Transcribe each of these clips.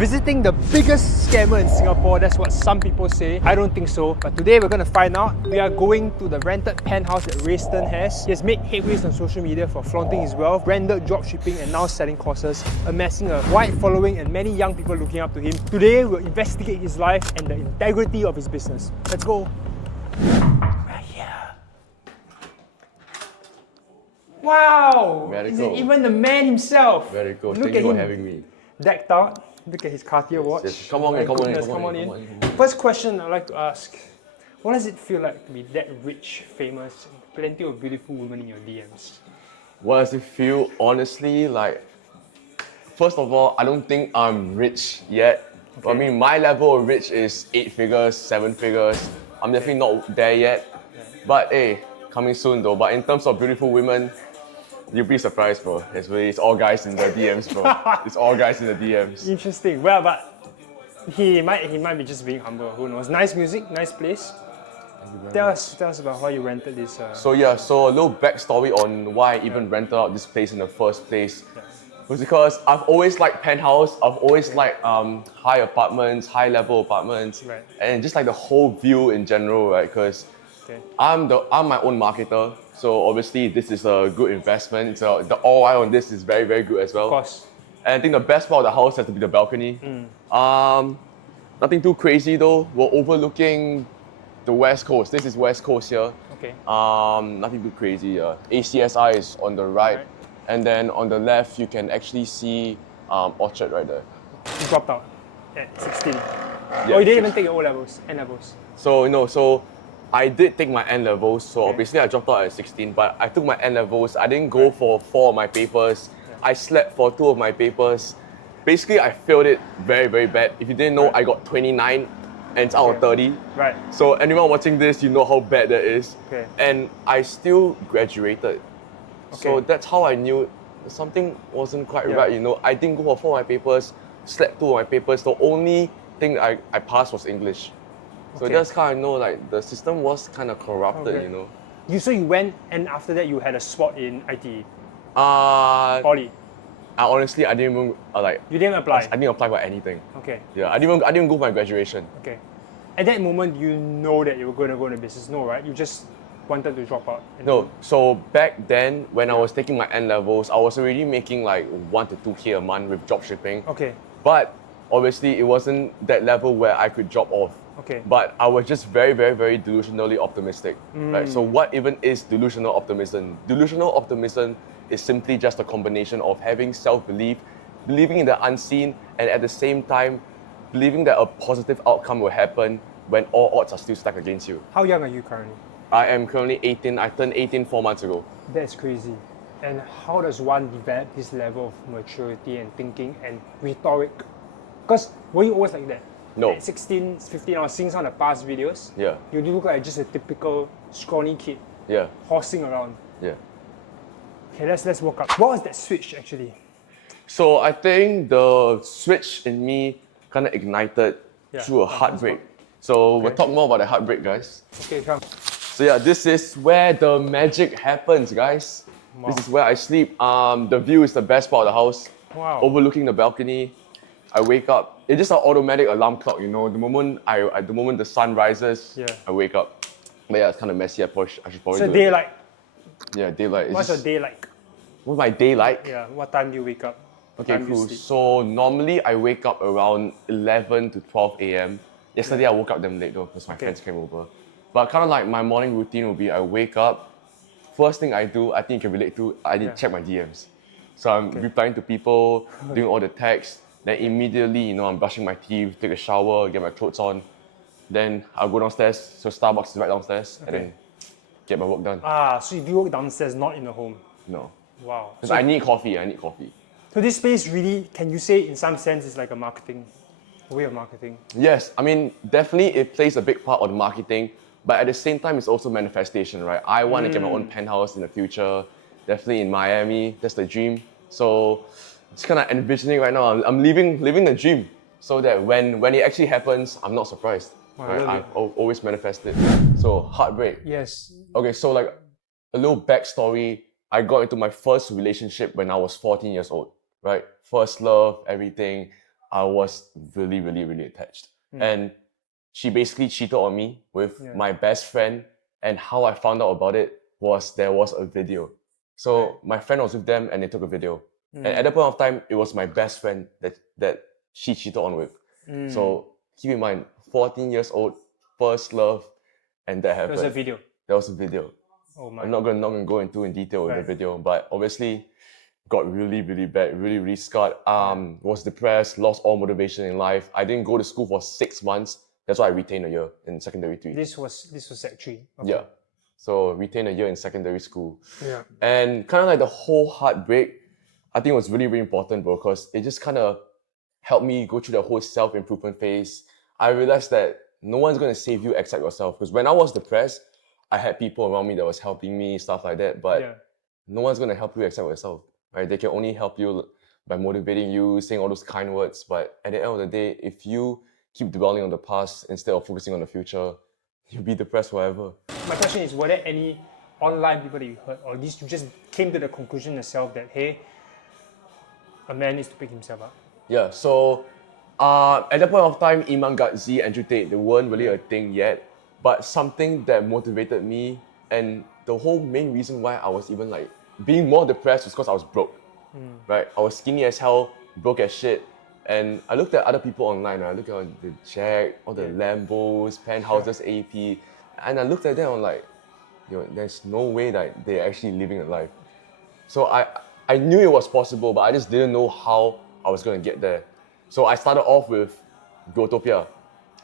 Visiting the biggest scammer in Singapore, that's what some people say. I don't think so, but today we're going to find out. We are going to the rented penthouse that Rayston has. He has made headways on social media for flaunting his wealth, branded dropshipping and now selling courses, amassing a wide following and many young people looking up to him. Today we'll investigate his life and the integrity of his business. Let's go! Right here. Wow! Very Is cool. it even the man himself? Very cool. Look Thank at you for him. having me. Decked out. Look at his Cartier watch. Yes. Come on in, come on in. First question I'd like to ask. What does it feel like to be that rich, famous, and plenty of beautiful women in your DMs? What does it feel? Honestly, like, first of all, I don't think I'm rich yet. Okay. I mean, my level of rich is 8 figures, 7 figures. I'm definitely not there yet. But hey, coming soon though. But in terms of beautiful women, you'll be surprised, bro. It's all guys in the DMs, bro. It's all guys in the DMs. Interesting. Well, but he might be just being humble. Who knows? Nice music, nice place. Tell us about how you rented this. So a little backstory on why I even rented out this place in the first place. Was because I've always liked Penthouse. I've always liked high apartments, high level apartments, Right. and just like the whole view in general, right? Because I'm my own marketer, so obviously this is a good investment. So the ROI on this is very, very good as well. Of course. And I think the best part of the house has to be the balcony. Nothing too crazy though. We're overlooking the West Coast. This is West Coast here. Okay. Nothing too crazy. ACSI is on the right. And then on the left, you can actually see Orchard right there. You dropped out at 16. Yeah, Oh, you didn't even take your O-levels, N-levels. So I did take my N-levels. So obviously I dropped out at 16, but I took my N-levels. I didn't go for 4 of my papers. I slept for 2 of my papers. Basically, I failed it very, very bad. If you didn't know, I got 29 and it's out of 30. Right. So anyone watching this, you know how bad that is. Okay. And I still graduated. So that's how I knew something wasn't quite right, you know. I didn't go for 4 of my papers, slept 2 of my papers. The only thing I passed was English. So that's how I know like the system was kind of corrupted, you know. So you went and after that you had a spot in IT? Poly. Poly? I didn't even You didn't apply? I didn't apply for anything. Okay. Yeah, I didn't even go for my graduation. Okay. At that moment, you know that you were going to go into business? No, right? You just wanted to drop out? No, so back then when I was taking my N-levels, I was already making like 1 to 2K a month with dropshipping. Okay. But obviously it wasn't that level where I could drop off. Okay. But I was just very, very, very delusionally optimistic. Right? So what even is delusional optimism? Delusional optimism is simply just a combination of having self-belief, believing in the unseen, and at the same time, believing that a positive outcome will happen when all odds are still stacked against you. How young are you currently? I am currently 18. I turned 18 4 months ago. That's crazy. And how does one develop this level of maturity and thinking and rhetoric? Because were you always like that? No. At 16, 15, I was seeing some of the past videos. Yeah. You do look like just a typical scrawny kid. Yeah. Horsing around. Yeah. Okay, let's walk up. What was that switch actually? So I think the switch in me kind of ignited through a heartbreak. So we'll talk more about the heartbreak, guys. Okay, come. So yeah, this is where the magic happens, guys. Wow. This is where I sleep. The view is the best part of the house. Wow. Overlooking the balcony. I wake up. It's just an automatic alarm clock, you know. The moment the sun rises, I wake up. But yeah, it's kind of messy. I should probably So do daylight. Yeah, daylight. What's your day like? What's my day like? Yeah, what time do you wake up? Okay, cool. So normally I wake up around 11 to 12 a.m. Yesterday I woke up damn late though because my friends came over. But kind of like my morning routine will be I wake up, first thing I do, I think you can relate to, I need to check my DMs. So I'm replying to people, doing all the texts, then immediately, you know, I'm brushing my teeth, take a shower, get my clothes on. Then I'll go downstairs, so Starbucks is right downstairs, and then get my work done. So you do work downstairs, not in the home? No. Wow. Because I need coffee. So this space really, can you say in some sense, is like a way of marketing? Yes, I mean, definitely it plays a big part on marketing, but at the same time, it's also manifestation, right? I want to get my own penthouse in the future, definitely in Miami, that's the dream. So it's kind of envisioning right now, I'm living the dream so that when it actually happens, I'm not surprised. Right? I've always manifested. So heartbreak. Yes. Okay, so like a little backstory, I got into my first relationship when I was 14 years old, right? First love, everything. I was really, really, really attached. And she basically cheated on me with my best friend. And how I found out about it was there was a video. So my friend was with them and they took a video. And at that point of time, it was my best friend that she cheated on with. So keep in mind, 14 years old, first love, and that happened. There was a video. There was a video. Oh my. I'm not gonna go into in detail with the video, but obviously got really, really bad, really, really scarred. Was depressed, lost all motivation in life. I didn't go to school for 6 months. That's why I retained a year in secondary 3. This was Sec 3. Okay. Yeah. So retained a year in secondary school. Yeah. And kind of like the whole heartbreak, I think was really, really important, bro, because it just kind of helped me go through the whole self-improvement phase. I realized that no one's going to save you except yourself. Because when I was depressed, I had people around me that was helping me, stuff like that. But no one's going to help you except yourself, right? They can only help you by motivating you, saying all those kind words. But at the end of the day, if you keep dwelling on the past instead of focusing on the future, you'll be depressed forever. My question is, were there any online people that you heard, or at least you just came to the conclusion yourself that, hey, a man needs to pick himself up? Yeah, so at that point of time, Iman Gatzi, Andrew Tate, they weren't really a thing yet. But something that motivated me, and the whole main reason why I was even like being more depressed was because I was broke. Right? I was skinny as hell, broke as shit. And I looked at other people online, I looked at the Jack, all the Lambos, Penthouses, AP, and I looked at them and I'm like, there's no way that they're actually living a life. So I knew it was possible, but I just didn't know how I was going to get there. So I started off with Growtopia.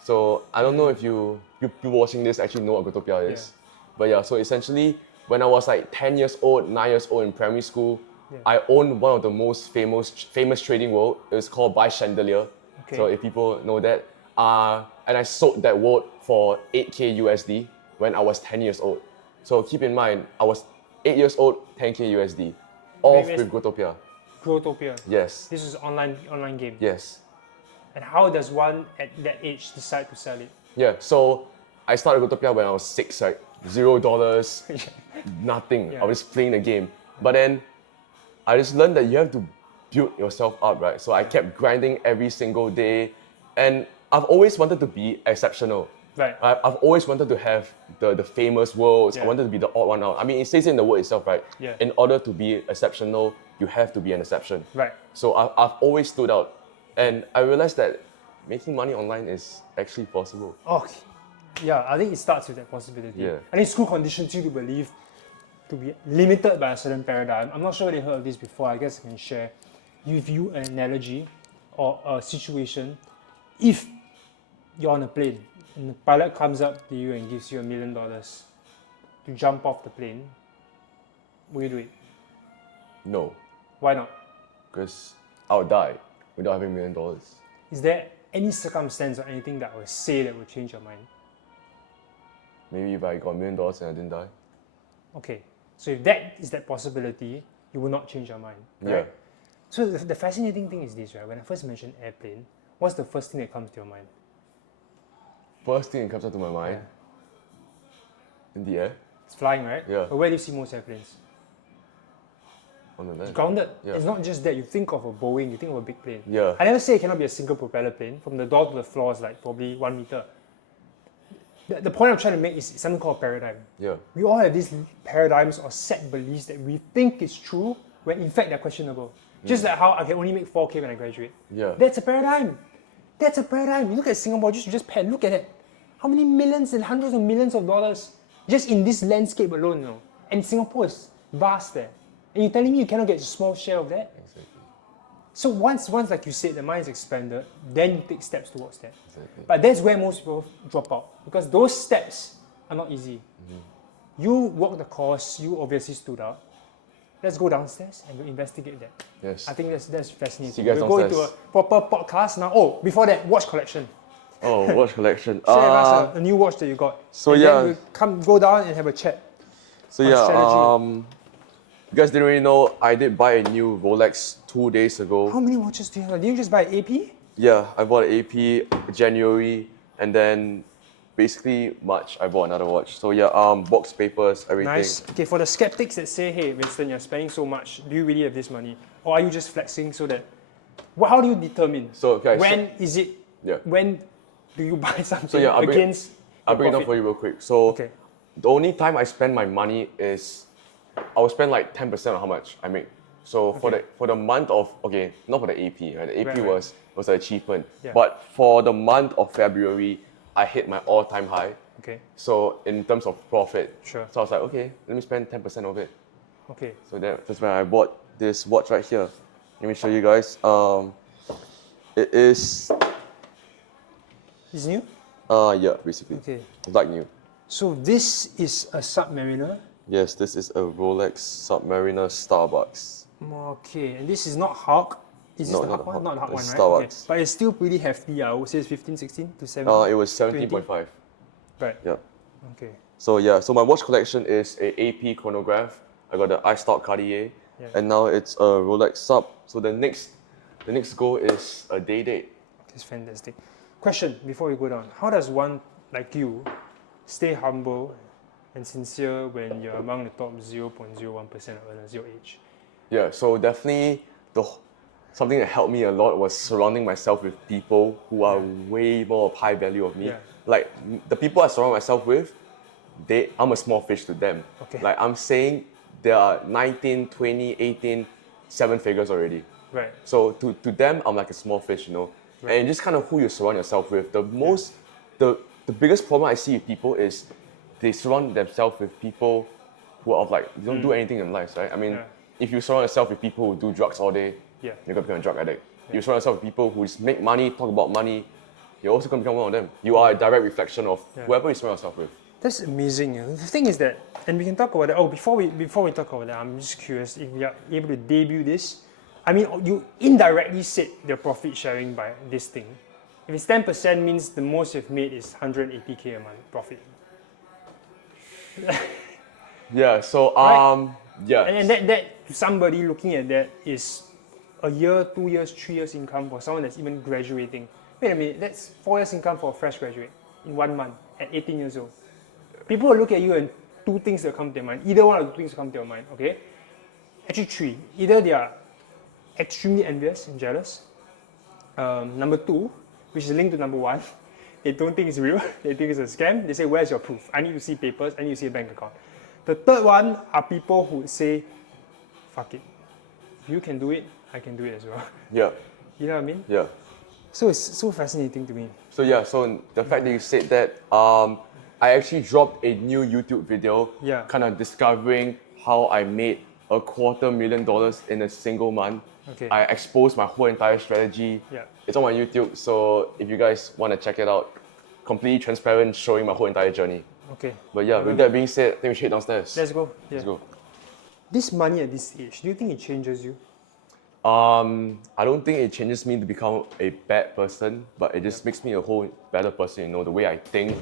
So I don't know if you watching this actually know what Growtopia is. But yeah, so essentially, when I was like 10 years old, 9 years old in primary school, I owned one of the most famous trading world. It was called Buy Chandelier. Okay. So if people know that. And I sold that world for 8K USD when I was 10 years old. So keep in mind, I was 8 years old, 10K USD. All with Growtopia. Growtopia? Yes. This is online game? Yes. And how does one at that age decide to sell it? Yeah, so I started Growtopia when I was 6, like $0, nothing. I was just playing the game. But then I just learned that you have to build yourself up, right? So I kept grinding every single day. And I've always wanted to be exceptional. Right. I've always wanted to have the famous worlds. I wanted to be the odd one out. I mean, it says in the word itself, right? Yeah. In order to be exceptional, you have to be an exception. Right. So I've always stood out. And I realized that making money online is actually possible. Okay. Yeah, I think it starts with that possibility. Yeah. I think school conditions you to believe to be limited by a certain paradigm. I'm not sure whether you heard of this before. I guess I can share. You view an analogy or a situation. If you're on a plane and the pilot comes up to you and gives you $1 million to jump off the plane, will you do it? No. Why not? Because I'll die without having $1 million. Is there any circumstance or anything that I would say that would change your mind? Maybe if I got $1 million and I didn't die. Okay, so if that is that possibility, you will not change your mind, right? Yeah. So the fascinating thing is this, right? When I first mentioned airplane, what's the first thing that comes to your mind? First thing that comes up to my mind? In the air? It's flying, right? Yeah. But where do you see most airplanes? On the land. It's grounded. Yeah. It's not just that. You think of a Boeing, you think of a big plane. Yeah. I never say it cannot be a single propeller plane. From the door to the floor is like probably 1 meter. The point I'm trying to make is something called a paradigm. Yeah. We all have these paradigms or set beliefs that we think is true when in fact they're questionable. Just like how I can only make 4K when I graduate. Yeah. That's a paradigm. That's a paradigm. You look at Singapore, just look at it. How many millions and hundreds of millions of dollars just in this landscape alone, you know? And Singapore is vast there. And you're telling me you cannot get a small share of that? Exactly. So once like you said, the mind is expanded, then you take steps towards that. Exactly. But that's where most people drop out because those steps are not easy. Mm-hmm. You walk the course, you obviously stood out. Let's go downstairs and we'll investigate that. Yes. I think that's fascinating. See you guys we'll downstairs. go into a proper podcast now. Oh, before that, watch collection. Oh, watch collection. Share with us a new watch that you got. So and yeah. Then we'll go down and have a chat. So yeah, you guys didn't really know, I did buy a new Rolex 2 days ago. How many watches do you have? Did you just buy AP? Yeah, I bought an AP January, and then basically March I bought another watch. So yeah, box papers, everything. Nice. Okay, for the skeptics that say, hey Winston, you're spending so much, do you really have this money? Or are you just flexing so that How do you determine? So, guys, when is it? Yeah. When do you buy something So, yeah, against? I'll bring it profit? up for you real quick. So, Okay. the only time I spend my money is I will spend like 10% of how much I make. So for the month of not for the AP, right? The AP Right. was an achievement. Yeah. But for the month of February, I hit my all-time high. Okay. So in terms of profit, Sure. So I was like, okay, let me spend 10% of it. Okay. So that's when I bought this watch right here. Let me show you guys. It is It's new. yeah, basically. Okay. Like new. So this is a Submariner. Yes, this is a Rolex Submariner Starbucks. Okay, and this is not Hawk. Is this No, the not Hawk the one? Hawk. Not the Hawk one, It's right? Okay. Starbucks. But it's still pretty hefty. I would say it's 15, 16 to 17. It was 20? 17.5. Right. Yeah. Okay. So yeah, so my watch collection is a AP chronograph. I got the iStock Cartier, Yeah. and now it's a Rolex Sub. So the next goal is a day date. It's fantastic. Question before we go down: how does one like you stay humble and sincere when you're among the top 0.01% of earners your age? Yeah, so definitely something that helped me a lot was surrounding myself with people who are way more of high value of me. Yeah. Like the people I surround myself with, I'm a small fish to them. Okay. Like I'm saying they are 19, 20, 18, 7 figures already. Right. So to them, I'm like a small fish, you know. Right. And just kind of who you surround yourself with. The biggest problem I see with people is they surround themselves with people who are like they don't do anything in life, right? I mean, Yeah. if you surround yourself with people who do drugs all day, Yeah. you're gonna become a drug addict. You surround yourself with people who just make money, talk about money, you're also gonna become one of them. You are a direct reflection of whoever you surround yourself with. That's amazing. The thing is that, and we can talk about that. Oh, before we talk about that, I'm just curious if we are able to debut this. I mean, you indirectly said the profit sharing by this thing. If it's 10% means the most you've made is 180K a month profit. Yeah, so Right. yeah. And that to somebody looking at that is a year, 2 years, 3 years income for someone that's even graduating. Wait a minute, that's 4 years income for a fresh graduate in 1 month at 18 years old. People will look at you and two things will come to their mind. Either one of the things will come to your mind, okay? Actually 3. Either they are extremely envious and jealous. Number 2, which is linked to number 1, they don't think it's real. They think it's a scam. They say, where's your proof? I need to see papers. I need to see a bank account. The third one are people who say, fuck it. You can do it, I can do it as well. Yeah. You know what I mean? Yeah. So it's so fascinating to me. So yeah, so the fact that you said that, I actually dropped a new YouTube video, Yeah. kind of discovering how I made $250,000 in a single month. Okay. I exposed my whole entire strategy. Yeah. It's on my YouTube, so if you guys want to check it out, completely transparent, showing my whole entire journey. Okay. But yeah, with that being said, I think we should head downstairs. Let's go. Yeah. Let's go. This money at this age, do you think it changes you? I don't think it changes me to become a bad person, but it just makes me a whole better person. You know, the way I think,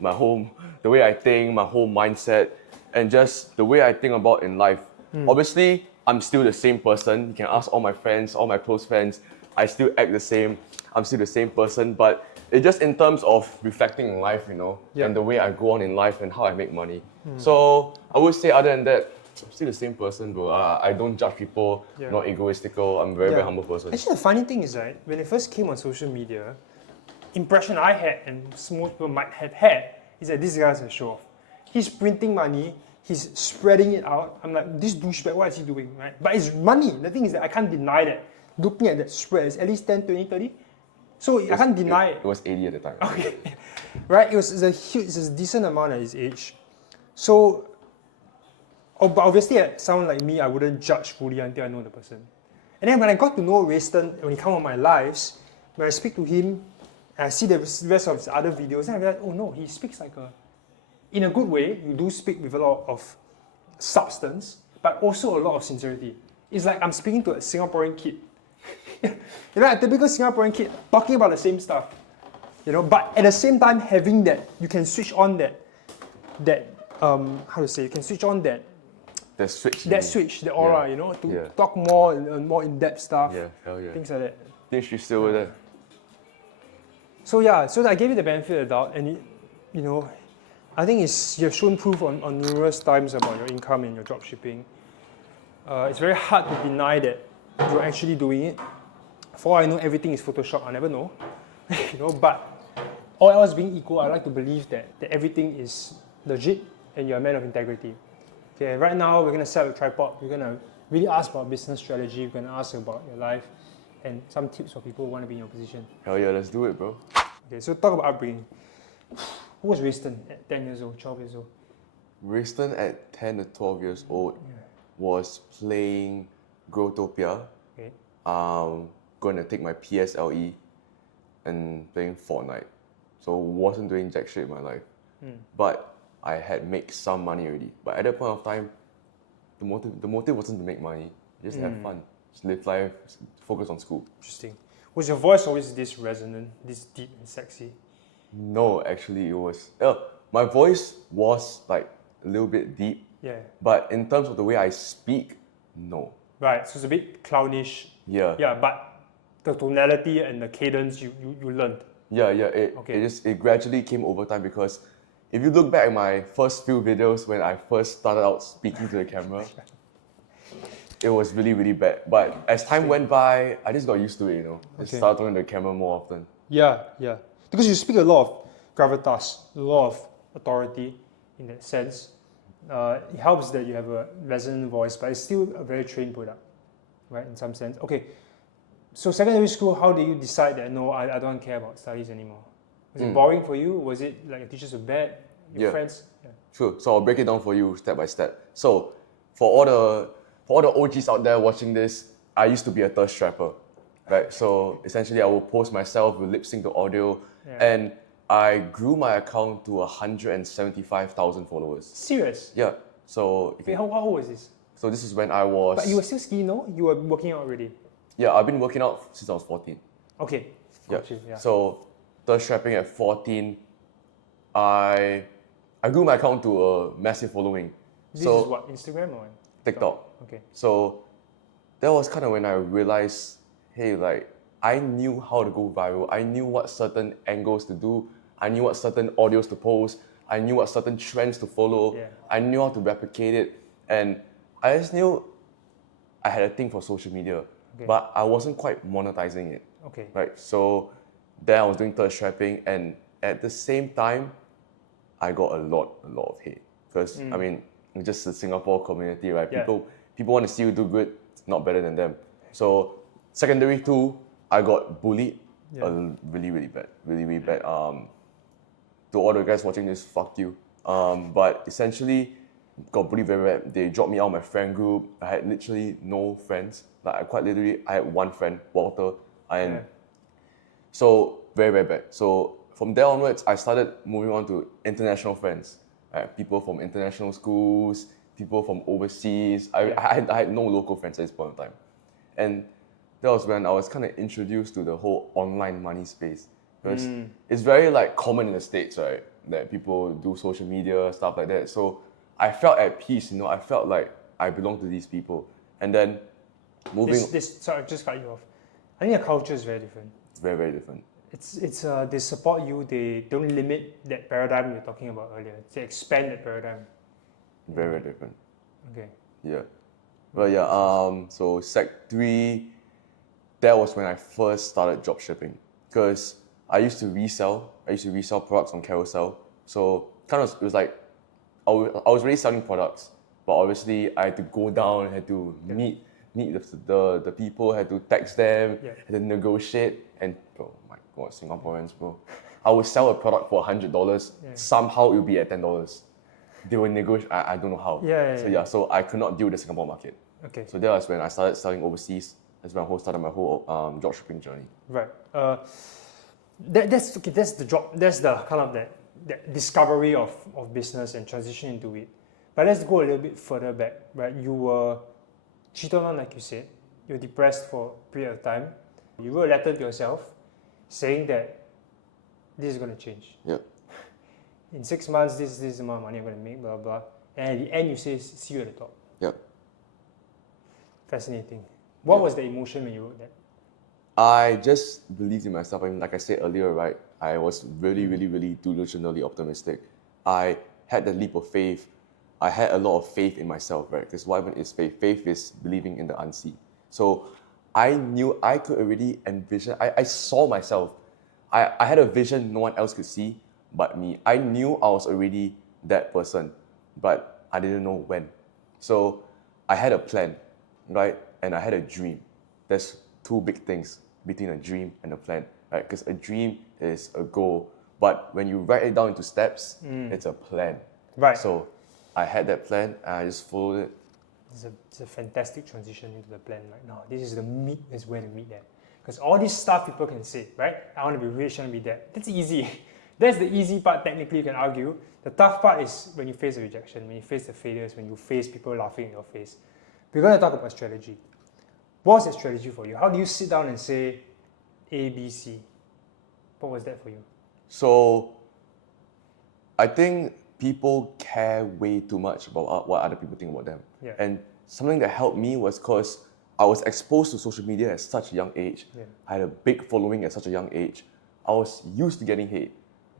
my whole mindset, and just the way I think about in life. Obviously, I'm still the same person. You can ask all my friends, all my close friends. I still act the same. I'm still the same person, but it's just in terms of reflecting in life, you know, and the way I go on in life and how I make money. So I would say, other than that, I'm still the same person, bro. I don't judge people, not egoistical. I'm a very, very humble person. Actually, the funny thing is, right, when I first came on social media, impression I had and most people might have had is that this guy's a show off. He's printing money, he's spreading it out. I'm like, this douchebag, what is he doing, right? But it's money. The thing is that I can't deny that. Looking at that spread, it's at least 10, 20, 30. So I can't deny it. It was 80 at the time. Okay, right? It's a decent amount at his age. So, but obviously, someone like me, I wouldn't judge fully until I know the person. And then when I got to know Rayston, when he came on my lives, when I speak to him, and I see the rest of his other videos, then I realized, oh no, he speaks like in a good way. You do speak with a lot of substance, but also a lot of sincerity. It's like I'm speaking to a Singaporean kid. You know, a typical Singaporean kid talking about the same stuff. You know, but at the same time having that, you can switch on that how to say, you can switch on that switch, the aura, you know, to talk more and more in-depth stuff. Yeah, hell yeah. Things like that. Think she's still with it. So yeah, so I gave you the benefit of the doubt, and you know, I think you've shown proof on numerous times about your income and your dropshipping. It's very hard to deny that you're actually doing it. For all I know, everything is Photoshop. I never know, But all else being equal, I like to believe that everything is legit and you're a man of integrity. Okay, right now we're gonna set up a tripod. We're gonna really ask about business strategy. We're gonna ask about your life and some tips for people who want to be in your position. Hell yeah, let's do it, bro. Okay, so talk about upbringing. Who was Rayston at 10 years old, 12 years old? Rayston at 10 to 12 years old was playing Growtopia, Okay. going to take my PSLE and playing Fortnite. So wasn't doing jack shit in my life. But I had made some money already. But at that point of time, the motive wasn't to make money, just to have fun. Just live life, focus on school. Interesting. Was your voice always this resonant, this deep and sexy? No, actually it was, my voice was like a little bit deep. Yeah. But in terms of the way I speak, no. Right, so it's a bit clownish. Yeah. Yeah, but the tonality and the cadence you learned. Yeah, it gradually came over time because if you look back at my first few videos when I first started out speaking to the camera, it was really, really bad. But as time went by, I just got used to it, Just started talking to the camera more often. Yeah. Because you speak a lot of gravitas, a lot of authority in that sense. It helps that you have a resonant voice, but it's still a very trained product, right, in some sense. Okay, so secondary school, how did you decide that, no, I don't care about studies anymore? Was it boring for you? Was it like your teachers were bad? Your friends? Yeah. Sure, so I'll break it down for you step by step. So, for all the OGs out there watching this, I used to be a thirst trapper, right? So, essentially, I will post myself with lip sync to audio, and I grew my account to 175,000 followers. Serious? Yeah. So Wait, how old was this? So this is when I was. But you were still ski, no? You were working out already. Yeah, I've been working out since I was 14. Okay. Got you, yeah. So thirst trapping at 14, I grew my account to a massive following. This is what, Instagram or TikTok. Okay. So that was kind of when I realized, hey, like I knew how to go viral. I knew what certain angles to do. I knew what certain audios to post. I knew what certain trends to follow. Yeah. I knew how to replicate it. And I just knew I had a thing for social media, but I wasn't quite monetizing it. Okay. Right. So then I was doing thirst trapping, and at the same time, I got a lot of hate. Because I mean, it's just the Singapore community, right? Yeah. People want to see you do good, not better than them. So secondary 2, I got bullied. Really bad. To all the guys watching this, fuck you. But essentially, got bullied very bad. They dropped me out of my friend group. I had literally no friends. Like I had one friend, Walter, and so very bad. So from there onwards, I started moving on to international friends. People from international schools, people from overseas. I had no local friends at this point in time, and that was when I was kind of introduced to the whole online money space. Because it's very like common in the States, right? That people do social media, stuff like that. So I felt at peace, I felt like I belong to these people. And then Sorry, just cut you off. I think the culture is very different. It's very, very different. It's they support you, they don't limit that paradigm we were talking about earlier. They expand that paradigm. Very, very different. Okay. Yeah. But yeah, so Sec 3, that was when I first started drop shipping. Because I used to resell products on Carousel. So kind of, it was like, I was already selling products, but obviously I had to go down, had to meet the people, had to text them, had to negotiate, and bro, my God, Singaporeans, bro. I would sell a product for $100, somehow it would be at $10. They would negotiate, I don't know how. So I could not deal with the Singapore market. Okay. So that was when I started selling overseas. That's when I started my whole dropshipping journey. Right. That's the job. That's the kind of that discovery of business and transition into it. But let's go a little bit further back. Right. You were cheated on, like you said. You were depressed for a period of time. You wrote a letter to yourself saying that this is going to change. Yeah. In 6 months, this is the amount of money I'm going to make, blah, blah. And at the end, you say, see you at the top. Yeah. Fascinating. What was the emotion when you wrote that? I just believed in myself. I mean, like I said earlier, right? I was really delusionally optimistic. I had the leap of faith. I had a lot of faith in myself, right? Because what even is faith? Faith is believing in the unseen. So I knew I could already envision, I saw myself. I had a vision no one else could see but me. I knew I was already that person, but I didn't know when. So I had a plan, right? And I had a dream. There's two big things between a dream and a plan, right? Because a dream is a goal, but when you write it down into steps, it's a plan. Right. So I had that plan and I just followed it. It's a fantastic transition into the plan right now. This is the meat, is where to meet that. Because all this stuff people can say, right? I want to be rich, I want to be that. That's easy. That's the easy part, technically, you can argue. The tough part is when you face the rejection, when you face the failures, when you face people laughing in your face. We're going to talk about strategy. What's the strategy for you? How do you sit down and say A, B, C? What was that for you? So I think people care way too much about what other people think about them. Yeah. And something that helped me was because I was exposed to social media at such a young age. Yeah. I had a big following at such a young age. I was used to getting hate.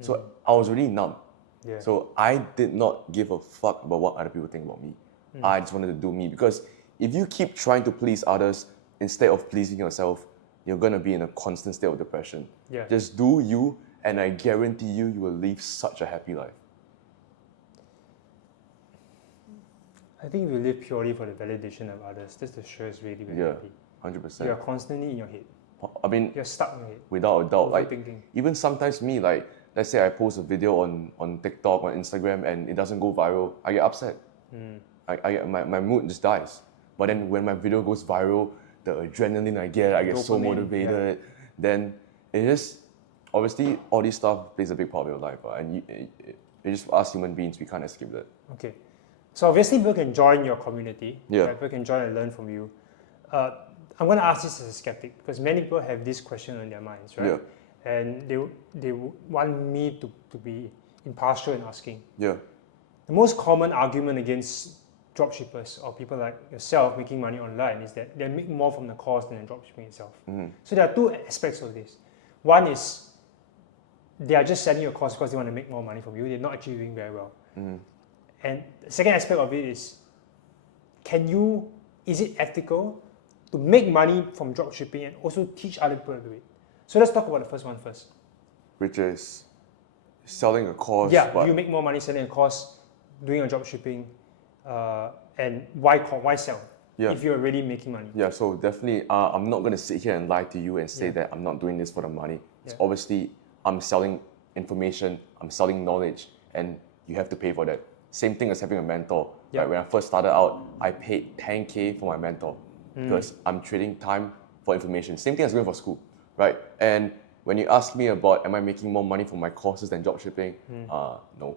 So I was really numb. Yeah. So I did not give a fuck about what other people think about me. I just wanted to do me, because if you keep trying to please others instead of pleasing yourself, you're going to be in a constant state of depression. Yeah. Just do you, and I guarantee you, you will live such a happy life. I think if you live purely for the validation of others, that's the surest way to be Yeah, happy. 100%. You're constantly in your head. I mean, You're stuck in your head. without a doubt, like Overthinking. even sometimes me, like let's say I post a video on TikTok, on Instagram, and it doesn't go viral, I get upset. My mood just dies. But then when my video goes viral, the adrenaline I get so Dopamine, motivated. Then it just, obviously all this stuff plays a big part of your life, and it just, us human beings, we can't escape that. Okay. So obviously people can join your community. Yeah. Right? People can join and learn from you. I'm going to ask this as a skeptic, because many people have this question on their minds, right? Yeah. And they want me to be impartial in asking. Yeah. The most common argument against dropshippers or people like yourself making money online is that they make more from the course than the dropshipping itself. So there are two aspects of this. One is they are just selling your course because they want to make more money from you. They're not actually doing very well. And the second aspect of it is, is it ethical to make money from dropshipping and also teach other people to do it? So let's talk about the first one first. Which is selling a course. Yeah, but you make more money selling a course, doing a dropshipping, and why sell if you're already making money? Yeah, so definitely, I'm not going to sit here and lie to you and say that I'm not doing this for the money. Yeah. Obviously, I'm selling information, I'm selling knowledge, and you have to pay for that. Same thing as having a mentor. Yeah. Right? When I first started out, I paid 10K for my mentor because I'm trading time for information. Same thing as going for school, right? And when you ask me about am I making more money from my courses than dropshipping, no.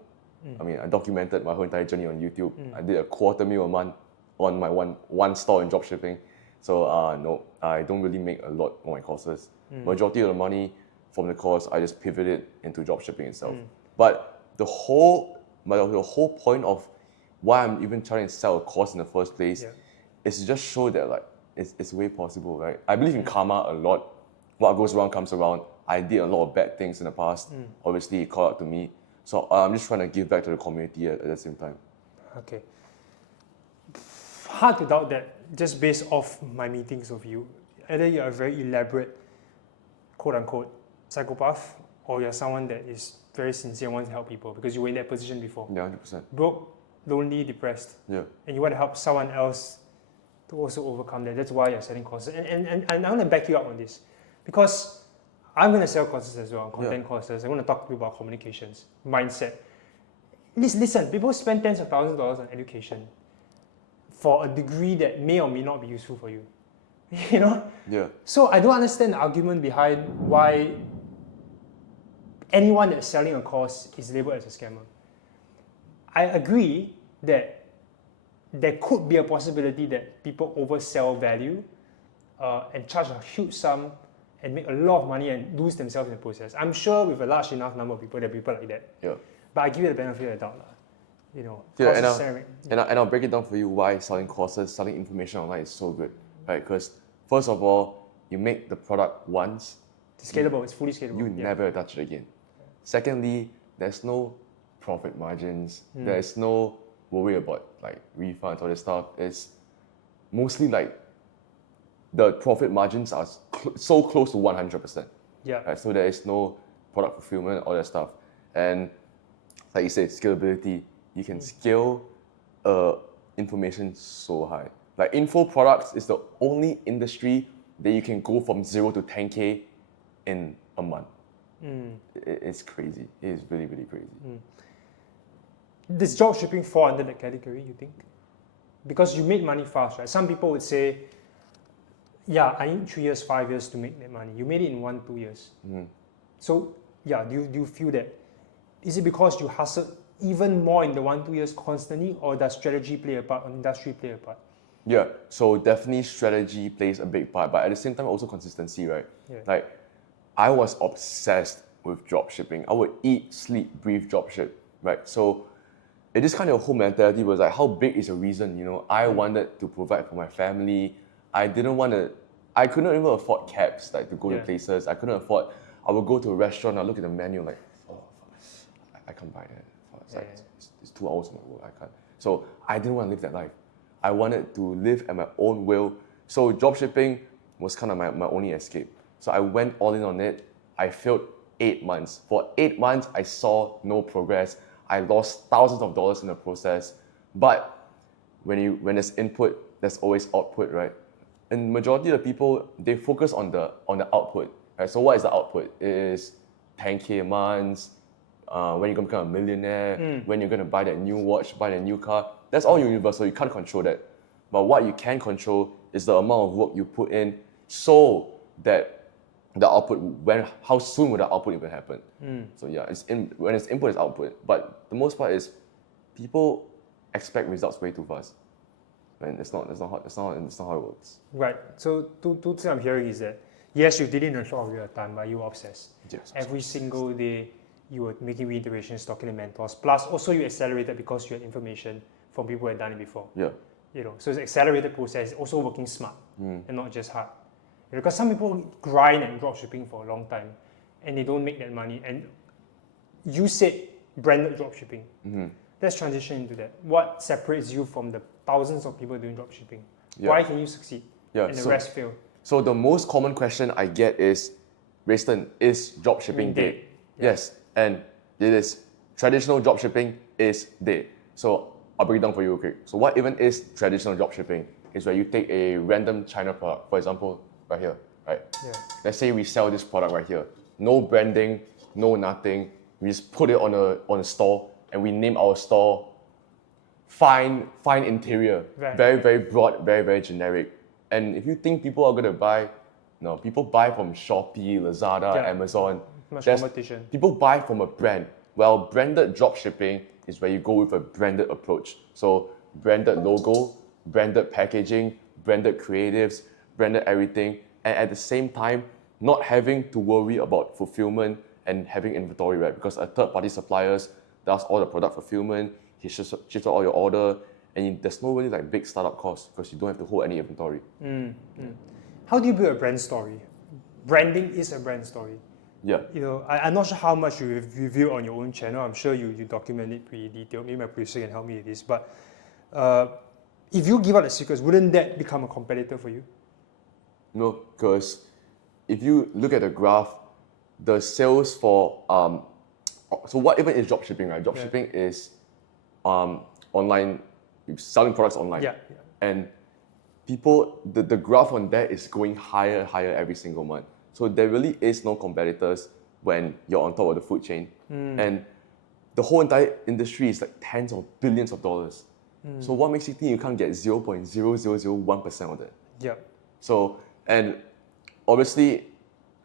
I mean, I documented my whole entire journey on YouTube. I did $250,000 a month on my one store in dropshipping. So no, I don't really make a lot on my courses. Majority of the money from the course, I just pivoted into dropshipping itself. But the whole point of why I'm even trying to sell a course in the first place is to just show that like it's way possible, right? I believe in karma a lot. What goes around comes around. I did a lot of bad things in the past. Obviously, it caught up to me. So I'm just trying to give back to the community at the same time. Okay. Hard to doubt that just based off my meetings of you. Either you're a very elaborate, quote unquote, psychopath, or you're someone that is very sincere and wants to help people because you were in that position before. Yeah, 100%. Broke, lonely, depressed. Yeah. And you want to help someone else to also overcome that. That's why you're selling courses. And I'm going to back you up on this because I'm going to sell courses as well, content courses. I'm going to talk to you about communications, mindset. Listen, people spend tens of thousands of dollars on education for a degree that may or may not be useful for you. You know? Yeah. So I don't understand the argument behind why anyone that's selling a course is labeled as a scammer. I agree that there could be a possibility that people oversell value and charge a huge sum and make a lot of money and lose themselves in the process. I'm sure with a large enough number of people, there are people like that. Yeah. But I give you the benefit of the doubt. You know, Yeah, and I'll break it down for you why selling courses, selling information online is so good, right? Because first of all, you make the product once. It's scalable. It's fully scalable. You never touch it again. Secondly, there's no profit margins. There's no worry about like refunds or this stuff. It's mostly like the profit margins are so close to 100%. Yeah. Right? So there is no product fulfillment, all that stuff. And like you said, scalability. You can scale information so high. Like info products is the only industry that you can go from 0 to 10K in a month. It's crazy. It is really, really crazy. Does drop shipping fall under that category, you think? Because you make money fast, right? Some people would say, yeah, I need 3 years, 5 years to make that money. You made it in 1, 2 years. So, yeah, do you feel that? Is it because you hustled even more in the 1, 2 years constantly, or does strategy play a part, or industry play a part? Yeah, so definitely strategy plays a big part, but at the same time also consistency, right? Yeah. Like, I was obsessed with drop shipping. I would eat, sleep, breathe drop ship, right? So it is kind of whole mentality was like, how big is a reason, you know? I wanted to provide for my family. I couldn't even afford cabs, like to go to places. I couldn't afford, I would go to a restaurant, I look at the menu like, oh, I can't buy that. It's 2 hours of my work, I can't. So I didn't want to live that life. I wanted to live at my own will. So job shipping was kind of my only escape. So I went all in on it. I failed 8 months. For 8 months, I saw no progress. I lost thousands of dollars in the process. But when there's input, there's always output, right? And majority of the people, they focus on the output. Right? So what is the output? It is 10K a month, when you're gonna become a millionaire, when you're gonna buy that new watch, buy that new car. That's all universal, you can't control that. But what you can control is the amount of work you put in so that the output, how soon will the output even happen? So yeah, when it's input, it's output. But the most part is people expect results way too fast. And it's not how it works. Right. So two things I'm hearing is that yes, you did it in a short period of time, but you were obsessed. Yes. Every single day you were making reiterations, talking to mentors. Plus also you accelerated because you had information from people who had done it before. Yeah. You know, so it's an accelerated process, also working smart and not just hard. Because some people grind and drop shipping for a long time and they don't make that money. And you said branded drop shipping. Let's transition into that. What separates you from the thousands of people doing drop shipping? Yeah. Why can you succeed and the so, rest fail? So the most common question I get is, Rayston, is drop shipping dead? Yes, and it is. Traditional drop shipping is dead. So I'll break it down for you, okay? So what even is traditional drop shipping? Is where you take a random China product, for example, right here, right? Yeah. Let's say we sell this product right here. No branding, no nothing. We just put it on a store and we name our store fine interior. Right. Very, very broad, very, very generic. And if you think people are gonna buy, no, people buy from Shopee, Lazada, Amazon. Much competition. People buy from a brand. Well, branded drop shipping is where you go with a branded approach. So branded logo, branded packaging, branded creatives, branded everything, and at the same time, not having to worry about fulfillment and having inventory, right? Because a third-party suppliers does all the product fulfillment, he ships out all your order, and there's no really like big startup costs because you don't have to hold any inventory. How do you build a brand story? Branding is a brand story. Yeah. You know, I'm not sure how much you review on your own channel. I'm sure you document it pretty detailed. Maybe my producer can help me with this. But if you give out the secrets, wouldn't that become a competitor for you? No, because if you look at the graph, the sales for so what even is drop shipping, right? Drop shipping is online, selling products online. Yeah. And people, the graph on that is going higher and higher every single month. So there really is no competitors when you're on top of the food chain. And the whole entire industry is like tens of billions of dollars. So what makes you think you can't get 0.0001% of that? Yeah. So, and obviously,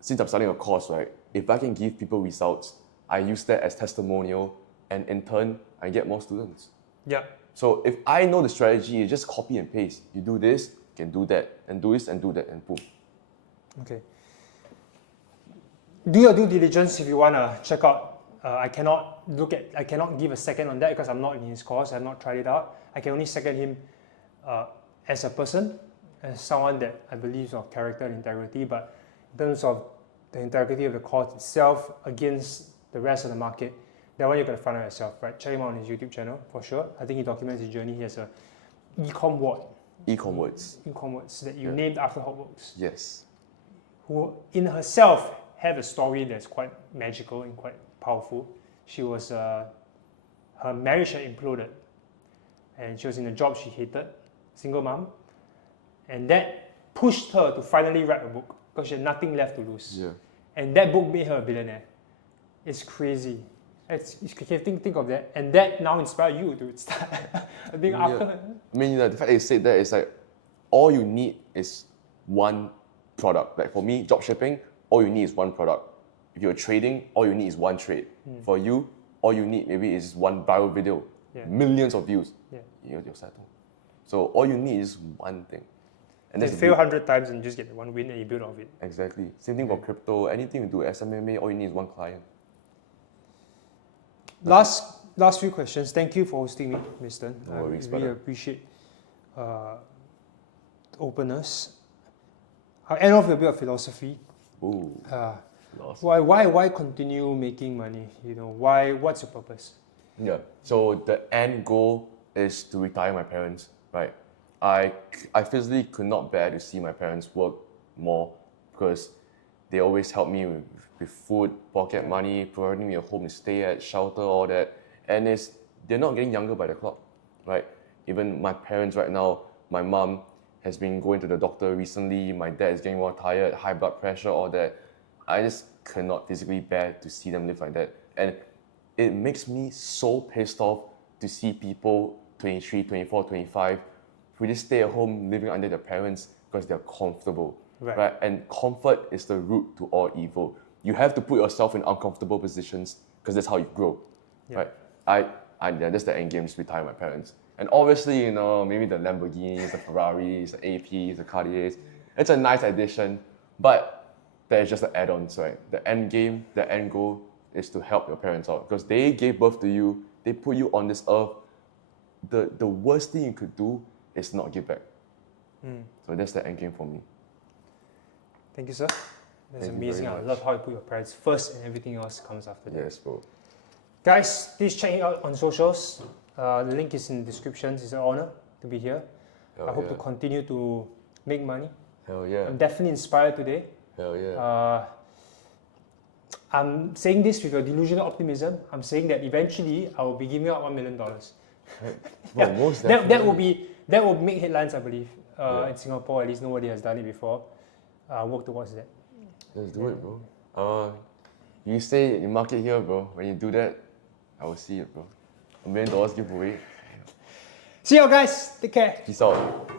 since I'm starting a course, right, if I can give people results, I use that as testimonial, and in turn, I get more students. Yeah. So if I know the strategy, you just copy and paste. You do this, you can do that, and do this and do that, and boom. Okay. Do your due diligence if you want to check out. I cannot give a second on that because I'm not in his course. I've not tried it out. I can only second him as a person, as someone that I believe is of character and integrity. But in terms of the integrity of the course itself against the rest of the market, that one you're going to find out yourself, right? Check him out on his YouTube channel for sure. I think he documents his journey. He has a e-com ward e-commerce. e-commerce that you named after Hotworks, Yes. who in herself have a story that's quite magical and quite powerful. She was, her marriage had imploded and she was in a job she hated, single mom, and that pushed her to finally write a book because she had nothing left to lose. Yeah. And that book made her a billionaire. It's crazy. You can think of that, and that now inspired you to start. I think after. I mean, the fact that you said that is like, all you need is one product. Like for me, drop shipping, all you need is one product. If you're trading, all you need is one trade. For you, all you need maybe is one viral video, millions of views. You're settled. So all you need is one thing. And They that's fail 100 times and you just get one win and you build off it. Exactly. Same thing for crypto. Anything you do, SMMA, all you need is one client. Last few questions. Thank you for hosting me, Rayston. No worries, I really brother. appreciate openness. I'll end off with a bit of philosophy. Ooh. Lost. Why continue making money? You know, what's your purpose? Yeah. So the end goal is to retire my parents, right? I physically could not bear to see my parents work more because they always help me with food, pocket money, providing me a home to stay at, shelter, all that. And they're not getting younger by the clock, right? Even my parents right now, my mom has been going to the doctor recently, my dad is getting more tired, high blood pressure, all that. I just cannot physically bear to see them live like that. And it makes me so pissed off to see people 23, 24, 25 who just stay at home living under their parents because they're comfortable. Right? And comfort is the root to all evil. You have to put yourself in uncomfortable positions because that's how you grow. Right? That's the end game, is retire my parents. And obviously, you know, maybe the Lamborghinis, the Ferraris, the APs, the Cartiers, it's a nice addition, but that is just the add-ons, right? The end game, the end goal is to help your parents out because they gave birth to you, they put you on this earth. The worst thing you could do is not give back. So that's the end game for me. Thank you, sir. That's Thank you amazing. very I much. love how you put your parents first and everything else comes after that. Yes, bro. Guys, please check it out on socials. The link is in the description. It's an honor to be here. I hope to continue to make money. Hell yeah. I'm definitely inspired today. Hell yeah. I'm saying this with your delusional optimism. I'm saying that eventually I will be giving out $1 million. Well, most That will make headlines, I believe. In Singapore, at least nobody has done it before. Work towards that. Let's do it, bro. You stay in market here, bro. When you do that, I will see it, bro. $1 million giveaway. See you guys. Take care. Peace out.